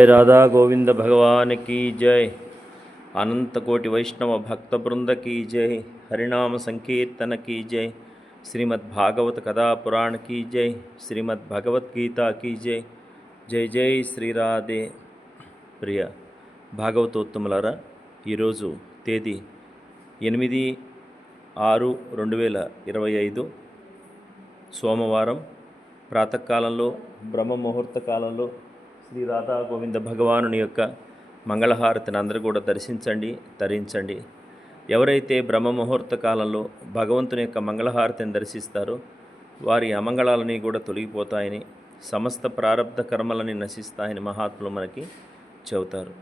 జై రాధా గోవింద భగవాన్ కీ జై. అనంతకోటి వైష్ణవ భక్త బృంద కీ జై. హరినామ సంకీర్తన కీ జై. శ్రీమద్ భాగవత కథా పురాణకి జై. శ్రీమద్ భగవద్గీతకి జై. జై జై శ్రీరాధే ప్రియ భాగవతోత్తములారా ఈరోజు తేదీ ఎనిమిది ఆరు రెండు వేల ఇరవై ఐదు. సోమవారం. ప్రాతకాలంలో బ్రహ్మ ముహూర్త కాలంలో శ్రీ రాధా గోవింద భగవానుని యొక్క మంగళహారతిని అందరూ కూడా దర్శించండి ధరించండి ఎవరైతే బ్రహ్మ ముహూర్త కాలంలో భగవంతుని యొక్క మంగళహారతిని దర్శిస్తారో వారి అమంగళాలని కూడా తొలగిపోతాయని సమస్త ప్రారంధ కర్మలని నశిస్తాయని మహాత్ములు మనకి చెబుతారు.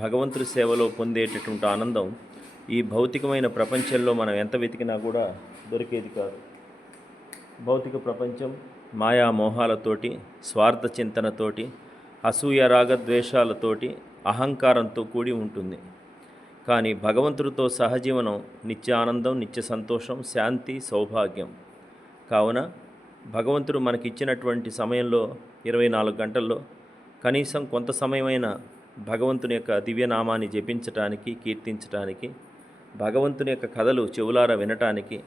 భగవంతుడి సేవలో పొందేటటువంటి ఆనందం ఈ భౌతికమైన ప్రపంచంలో మనం ఎంత వెతికినా కూడా దొరికేది కాదు. భౌతిక ప్రపంచం మాయా మోహాలతోటి స్వార్థ చింతనతోటి అసూయ రాగద్వేషాలతోటి అహంకారంతో కూడి ఉంటుంది. కానీ భగవంతుడితో సహజీవనం నిత్య ఆనందం నిత్య సంతోషం శాంతి సౌభాగ్యం. కావున భగవంతుడు మనకిచ్చినటువంటి సమయంలో ఇరవై నాలుగు గంటల్లో కనీసం కొంత సమయమైన భగవంతుని యొక్క దివ్యనామాన్ని జపించటానికి కీర్తించటానికి భగవంతుని యొక్క కథలు చెవులార వినటానికి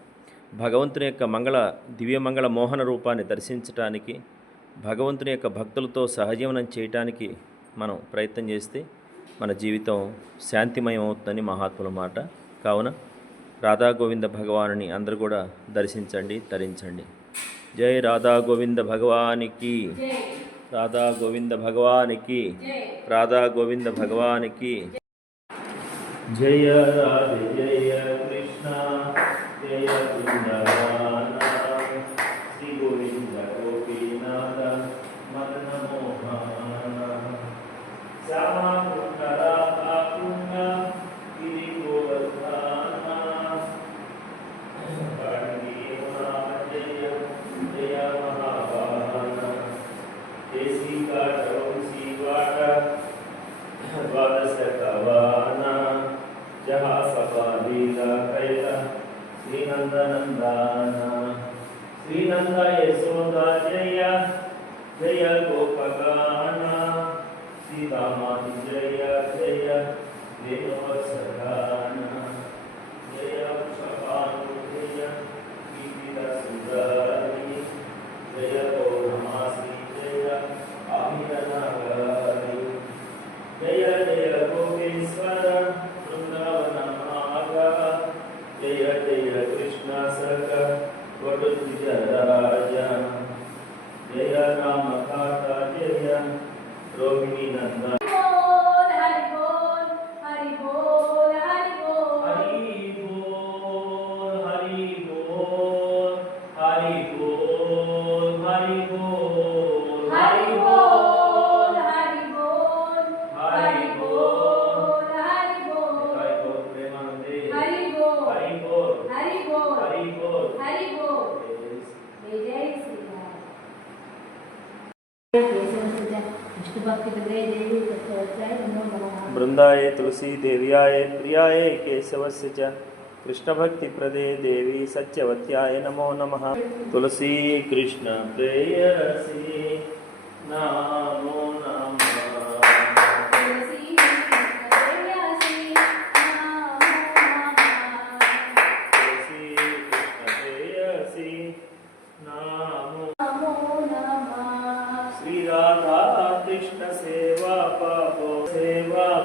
భగవంతుని యొక్క మంగళ దివ్యమంగళ మోహన రూపాన్ని దర్శించటానికి భగవంతుని యొక్క భక్తులతో సహజీవనం చేయటానికి మనం ప్రయత్నం చేస్తే మన జీవితం శాంతిమయం అవుతుందని మహాత్ముల మాట. కావున రాధా గోవింద భగవానుని అందరూ కూడా దర్శించండి తరించండి. జై రాధా గోవింద భగవానికి రాధా గోవింద భగవానికి రాధా గోవింద భగవానికి. జయ రాధ జయ కృష్ణ జయ नंदन श्री नंदा यशोदा जय जय गोपकान सीता माता जय जय देव सदान बृंदाए तुलसी देव्याय प्रियाय केशव से च कृष्ण प्रदे देवी सत्यवत्याय नमो नमः। तुलसी कृष्ण प्रेयसी। नाम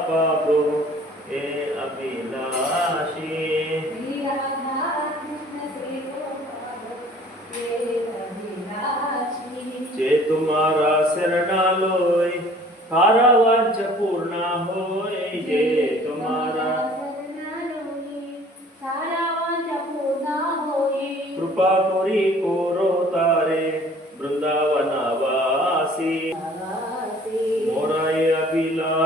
प्रभु हे अभिलाषी जे तुम्हारा शरणा लोय थारा वांछ पूर्णा हो जे तुम्हारा कृपा कोरी कोर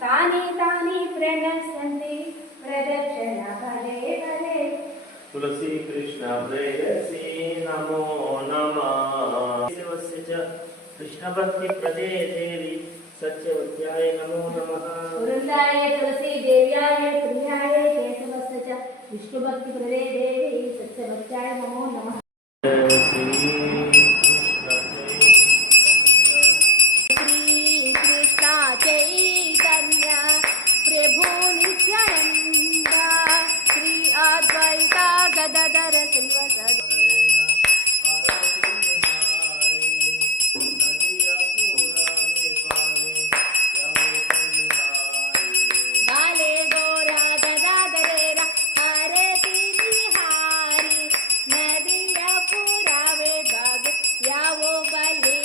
तानि तानि प्रणसन्ति प्रदक्षिण भले भले। तुलसी कृष्ण प्रेयसी नमो नमः। शिवस्य च कृष्णभक्ति प्रदे देवी सत्यवत्याय नमो नमः। वृन्दाय तुलसी देव्याय पुण्याय केशवस्य च विष्णुभक्ति प्रदे देवी सत्यवत्याय नमो नमः। கோபலே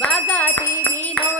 Bagati Bino